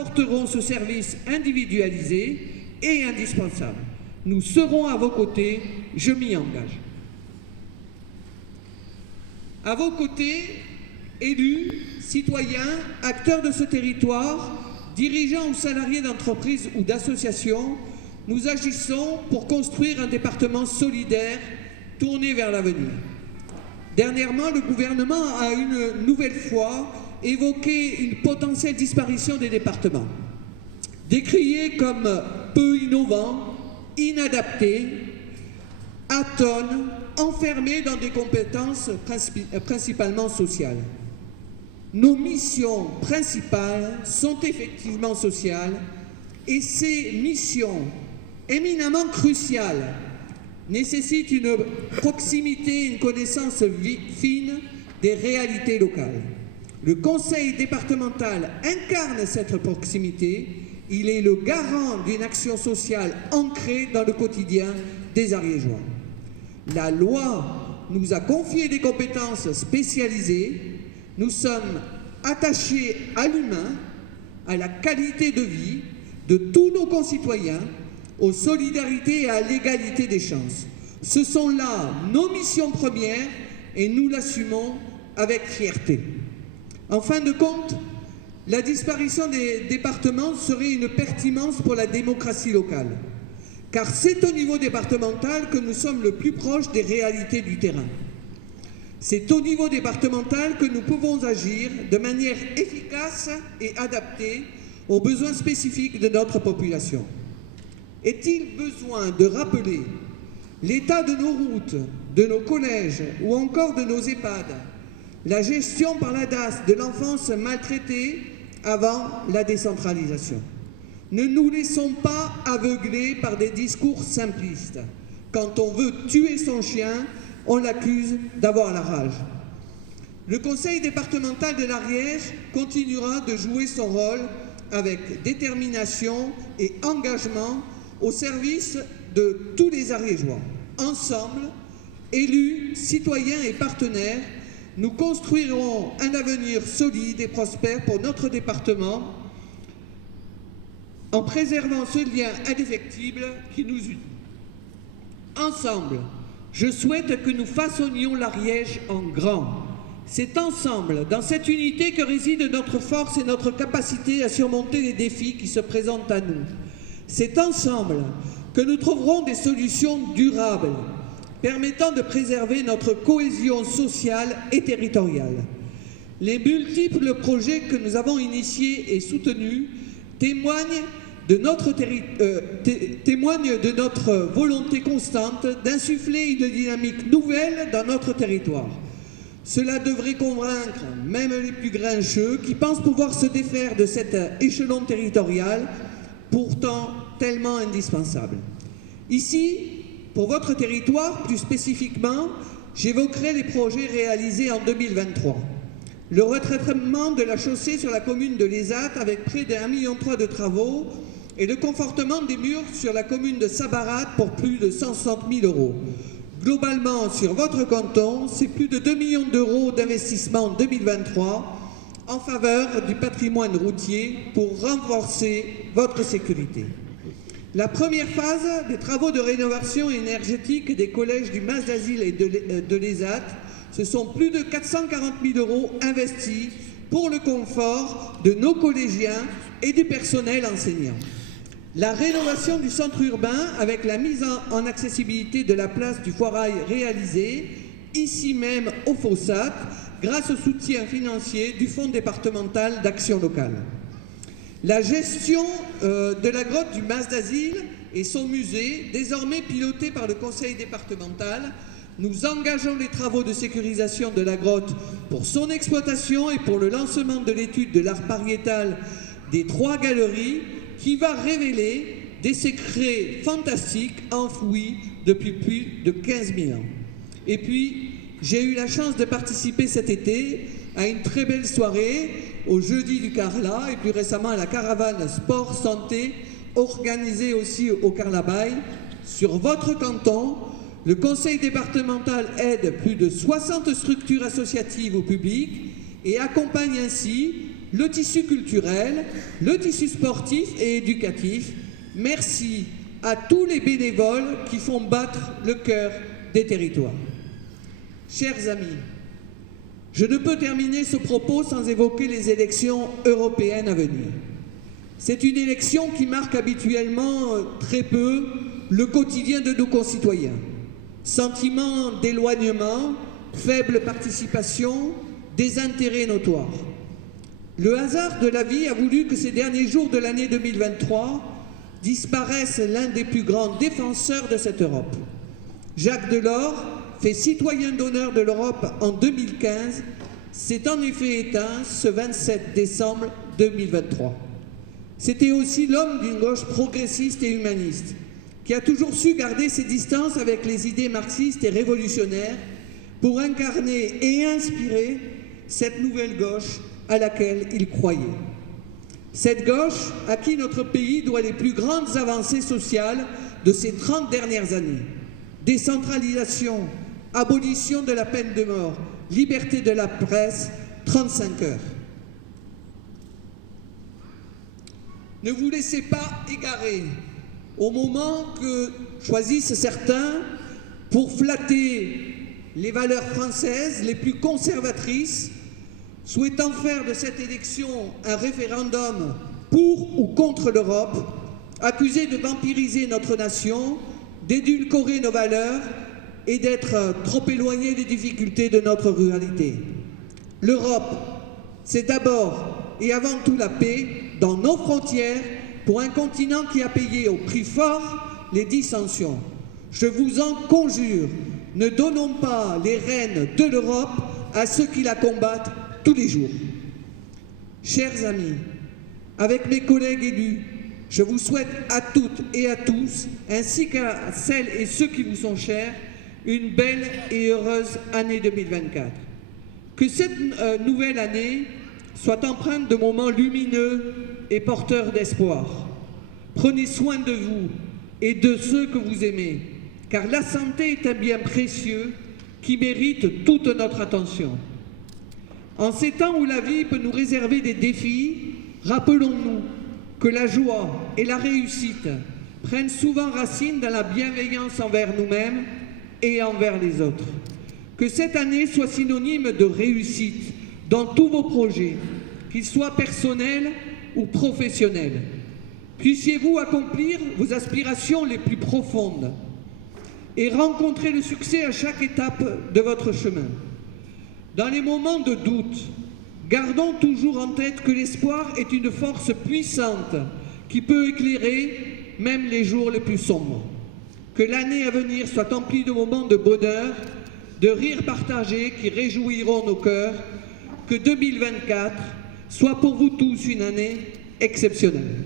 apporteront ce service individualisé et indispensable. Nous serons à vos côtés, je m'y engage. À vos côtés, élus, citoyens, acteurs de ce territoire, dirigeants ou salariés d'entreprises ou d'associations, nous agissons pour construire un département solidaire tourné vers l'avenir. Dernièrement, le gouvernement a une nouvelle fois évoqué une potentielle disparition des départements, décriés comme peu innovants, inadaptés, atone, enfermés dans des compétences principalement sociales. Nos missions principales sont effectivement sociales et ces missions éminemment cruciales nécessitent une proximité, une connaissance fine des réalités locales. Le conseil départemental incarne cette proximité. Il est le garant d'une action sociale ancrée dans le quotidien des Ariégeois. La loi nous a confié des compétences spécialisées. Nous sommes attachés à l'humain, à la qualité de vie de tous nos concitoyens, aux solidarités et à l'égalité des chances. Ce sont là nos missions premières et nous l'assumons avec fierté. En fin de compte, la disparition des départements serait une pertinence pour la démocratie locale, car c'est au niveau départemental que nous sommes le plus proches des réalités du terrain. C'est au niveau départemental que nous pouvons agir de manière efficace et adaptée aux besoins spécifiques de notre population. Est-il besoin de rappeler l'état de nos routes, de nos collèges ou encore de nos EHPAD, la gestion par la DAS de l'enfance maltraitée avant la décentralisation? Ne nous laissons pas aveugler par des discours simplistes. Quand on veut tuer son chien, on l'accuse d'avoir la rage. Le conseil départemental de l'Ariège continuera de jouer son rôle avec détermination et engagement au service de tous les Ariégeois. Ensemble, élus, citoyens et partenaires, nous construirons un avenir solide et prospère pour notre département en préservant ce lien indéfectible qui nous unit. Ensemble, je souhaite que nous façonnions l'Ariège en grand. C'est ensemble, dans cette unité, que réside notre force et notre capacité à surmonter les défis qui se présentent à nous. C'est ensemble que nous trouverons des solutions durables, permettant de préserver notre cohésion sociale et territoriale. Les multiples projets que nous avons initiés et soutenus témoignent de notre volonté constante d'insuffler une dynamique nouvelle dans notre territoire. Cela devrait convaincre même les plus grincheux qui pensent pouvoir se défaire de cet échelon territorial, pourtant tellement indispensable. Ici, pour votre territoire, plus spécifiquement, j'évoquerai les projets réalisés en 2023. Le retraitement de la chaussée sur la commune de Lézat avec près de 1,3 million de travaux et le confortement des murs sur la commune de Sabarat pour plus de 160 000 €. Globalement, sur votre canton, c'est plus de 2 millions d'euros d'investissement en 2023 en faveur du patrimoine routier pour renforcer votre sécurité. La première phase des travaux de rénovation énergétique des collèges du Mas d'Asile et de l'ESAT, ce sont plus de 440 000 € investis pour le confort de nos collégiens et du personnel enseignant. La rénovation du centre urbain avec la mise en accessibilité de la place du Foirail réalisée, ici même au Fossat, grâce au soutien financier du Fonds départemental d'action locale. La gestion de la grotte du Mas d'Asile et son musée, désormais piloté par le conseil départemental, nous engageons les travaux de sécurisation de la grotte pour son exploitation et pour le lancement de l'étude de l'art pariétal des 3 galeries qui va révéler des secrets fantastiques enfouis depuis plus de 15 000 ans. Et puis, j'ai eu la chance de participer cet été à une très belle soirée au Jeudi du Carla et plus récemment à la caravane Sport Santé organisée aussi au Carlabail. Sur votre canton, le conseil départemental aide plus de 60 structures associatives au public et accompagne ainsi le tissu culturel, le tissu sportif et éducatif. Merci à tous les bénévoles qui font battre le cœur des territoires. Chers amis, je ne peux terminer ce propos sans évoquer les élections européennes à venir. C'est une élection qui marque habituellement très peu le quotidien de nos concitoyens. Sentiment d'éloignement, faible participation, désintérêt notoire. Le hasard de la vie a voulu que ces derniers jours de l'année 2023 disparaisse l'un des plus grands défenseurs de cette Europe. Jacques Delors, fait citoyen d'honneur de l'Europe en 2015, s'est en effet éteint ce 27 décembre 2023. C'était aussi l'homme d'une gauche progressiste et humaniste, qui a toujours su garder ses distances avec les idées marxistes et révolutionnaires pour incarner et inspirer cette nouvelle gauche à laquelle il croyait. Cette gauche à qui notre pays doit les plus grandes avancées sociales de ces 30 dernières années. Décentralisation, abolition de la peine de mort, liberté de la presse, 35 heures. Ne vous laissez pas égarer au moment que choisissent certains pour flatter les valeurs françaises les plus conservatrices, souhaitant faire de cette élection un référendum pour ou contre l'Europe, accusé de vampiriser notre nation, d'édulcorer nos valeurs et d'être trop éloigné des difficultés de notre ruralité. L'Europe, c'est d'abord et avant tout la paix dans nos frontières pour un continent qui a payé au prix fort les dissensions. Je vous en conjure, ne donnons pas les rênes de l'Europe à ceux qui la combattent tous les jours. Chers amis, avec mes collègues élus, je vous souhaite à toutes et à tous, ainsi qu'à celles et ceux qui vous sont chers, une belle et heureuse année 2024. Que cette nouvelle année soit empreinte de moments lumineux et porteurs d'espoir. Prenez soin de vous et de ceux que vous aimez, car la santé est un bien précieux qui mérite toute notre attention. En ces temps où la vie peut nous réserver des défis, rappelons-nous que la joie et la réussite prennent souvent racine dans la bienveillance envers nous-mêmes et envers les autres. Que cette année soit synonyme de réussite dans tous vos projets, qu'ils soient personnels ou professionnels. Puissiez-vous accomplir vos aspirations les plus profondes et rencontrer le succès à chaque étape de votre chemin. Dans les moments de doute, gardons toujours en tête que l'espoir est une force puissante qui peut éclairer même les jours les plus sombres. Que l'année à venir soit emplie de moments de bonheur, de rires partagés qui réjouiront nos cœurs. Que 2024 soit pour vous tous une année exceptionnelle.